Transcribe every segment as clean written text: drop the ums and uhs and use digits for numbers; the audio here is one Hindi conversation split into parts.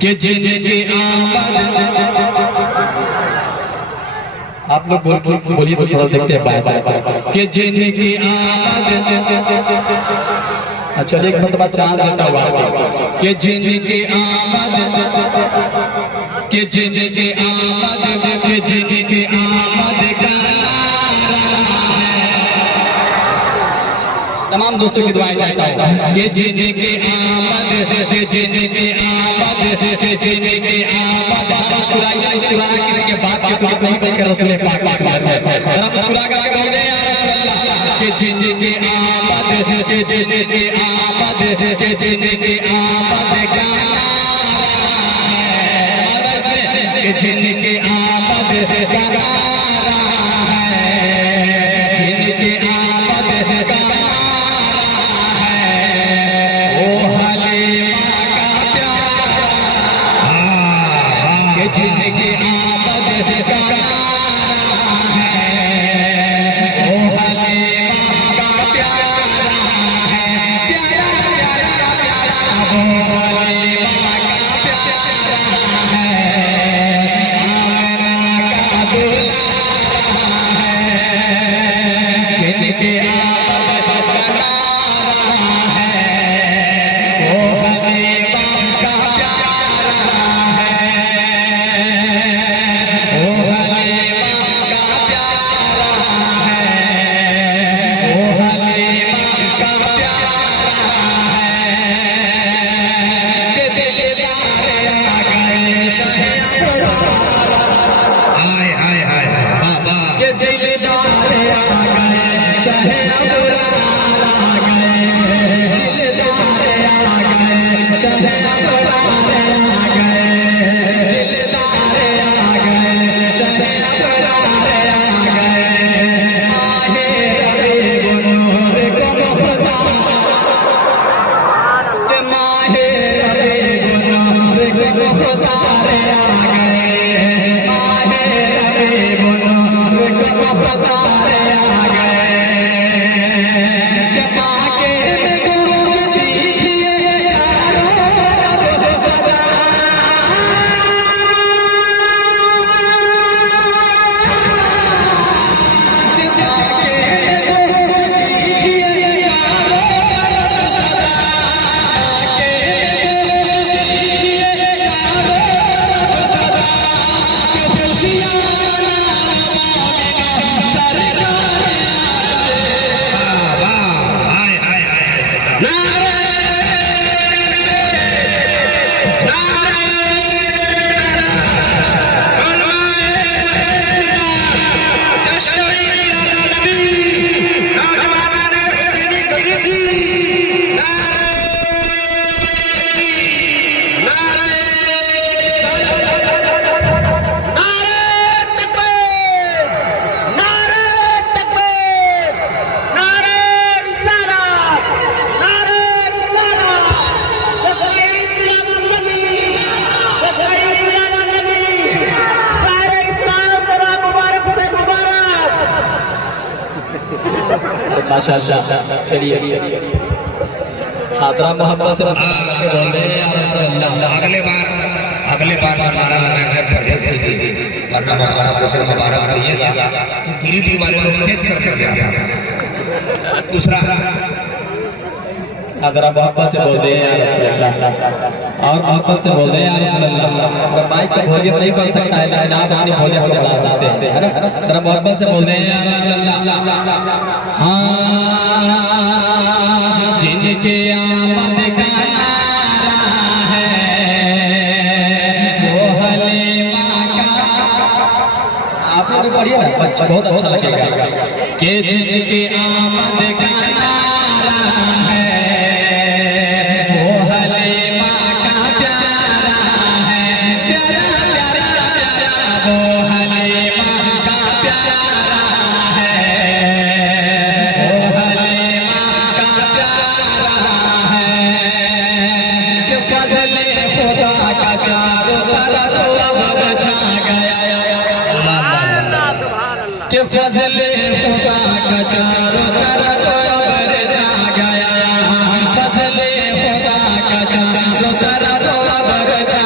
कि जिनकी आमद, आप लोग बोलिए तो थोड़ा देखते हैं बाय कि जिनकी आमद, अच्छा एक मतलब चांद देता हुआ कि जिनकी आमद, कि जिनकी आमद, कि जिनकी आमद का तमाम दोस्तों की दुआएं चाहता हूँ कि जिनकी आमद, कि जिनकी आमद, कि जिनकी आमद, मुस्कुराइए मुस्कुराना किसी के बात की सूरत नहीं बनकर रसूल पाक की सूरत है। जरा मुस्कुरा कर बोल दे या रसूल अल्लाह कि जिनकी आमद, कि जिनकी आमद, कि जिनकी आमद का है, कि जिनकी आमद का है, जिनकी आमद का जिनकी आमद का है, ओ हलीमा का प्यारा है, प्यारा प्यारा प्यारा, ओ हलीमा का प्यारा है, आमना का दुलारा है, जिनकी आमद का है, ओ हलीमा का माशाअल्लाह। चलिए हादरा मोहब्बत से बोल रहे हैं अगले बार हमारा लगाकर परहेज कीजिए, वरना हमारा कुछ मुबारक कहिएगा तो गिरिडीह वाले लोग केस कर देंगे। दूसरा हादरा मोहब्बत से बोल रहे हैं या रसूल अल्लाह, और मोहब्बत से बोल रहे हैं या रसूल अल्लाह। अगर माइक पर बोलिए नहीं कर सकता है ना, आप अपने बोले को बुला सकते हैं, है ना। जरा मोहब्बत से बोल रहे हैं या रसूल अल्लाह। हाँ जिनके आमद का है, वो हलीमा का, आप लोग पढ़िए ना, बच्चा बहुत अच्छा लगेगा कि जिनके आमद का है, कि फज़ले खुदा का चारों तरफ अबर छा गया, फज़ले खुदा का चारों तरफ अबर छा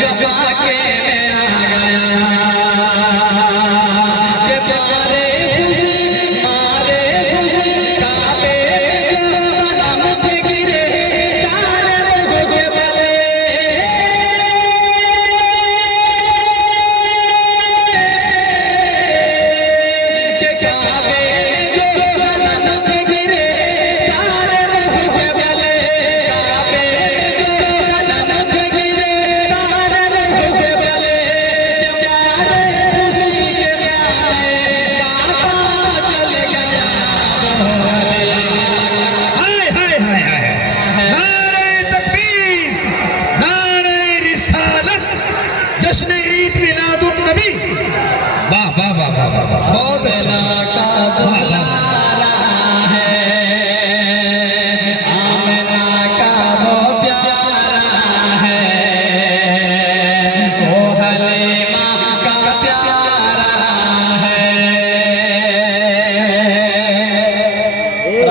जो पाके में आ गया के मारे खुश काबे में जो सलाम पे गिरे सारे लोगों के बले के काबे में जो सलाम पे गिरे सारे लोगों के बले काबे में जो सलाम पे गिरे सारे लोगों के बले प्यारे खुशी के प्यारे काबा चल गया हाय हाय हाय हाय नारे तकबीर नारे रिसालत जश्न ईद मिलादुन नबी वाह वाह वाह वाह वाह वाह, बहुत अच्छा वाह वाह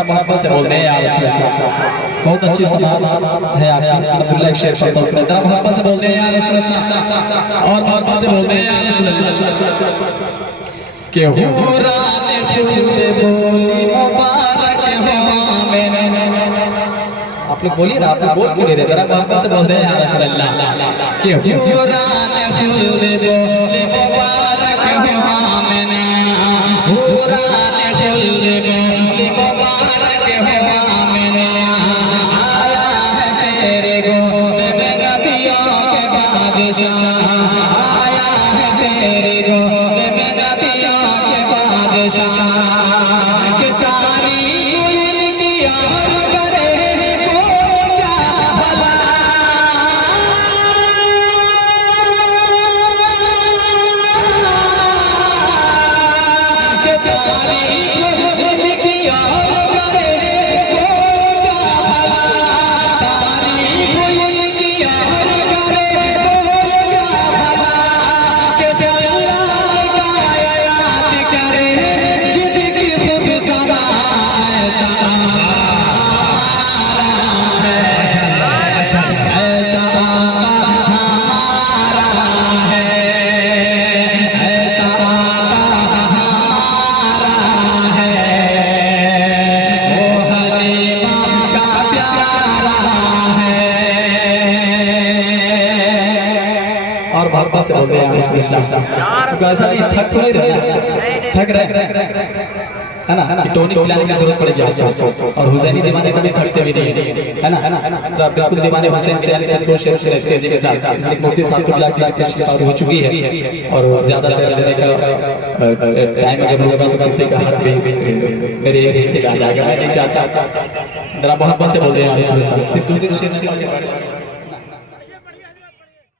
मोहब्बत से बोलते हैं यार बहुत अच्छी सलाह है आपकी अब्दुल्ला एक शेर पढ़ता हूं जरा मोहब्बत से बोलते हैं यार रसूल अल्लाह और मोहब्बत से बोलते हैं यार रसूल अल्लाह के हुरा ने खुद बोली मुबारक हो मैंने आप लोग बोलिए ना आप लोग बोल क्यों नहीं रहे जरा मोहब्बत से बोलते हैं यार रसूल अल्लाह के हुरा ने खुद बोली मुबारक हो मैंने हुरा ने खुद बोली मुबारक हो मैंने आया है तेरे गोद में नबियों के बादशाह आया है तेरे गोद में नबियों के बादशाह कि तारीफ इनकी और करे को क्या भला कि तारीफ इनकी और करे को क्या भला तारीफ इनकी और करे को क्या भला कि अल्लाह का याद करे जिसकी खुद सदा ऐसा ऐसा हमारा है ऐसा हमारा है वो हलीमा का प्यारा है और मोहब्बत से बोलते हैं बिस्मिल्लाह ऐसा नहीं थक तो नहीं रहे थक रहे है ना कि टोनिक पिलाने की जरूरत पड़ेगी आपको और हुसैनी दीवाने कभी थकते भी नहीं है ना बिल्कुल दीवाने हुसैन के जाने से दो शेर से रहते हैं के साथ इसलिए मुफ्ती साहब को बुला के तशरीफ हो चुकी है और ज्यादा देर लेने का टाइम अगर होगा तो किसी का हक भी मेरे हिस्से का आ जाएगा मैं नहीं चाहता जरा मोहब्बत से बोलते हैं सिर्फ दो दिन शेर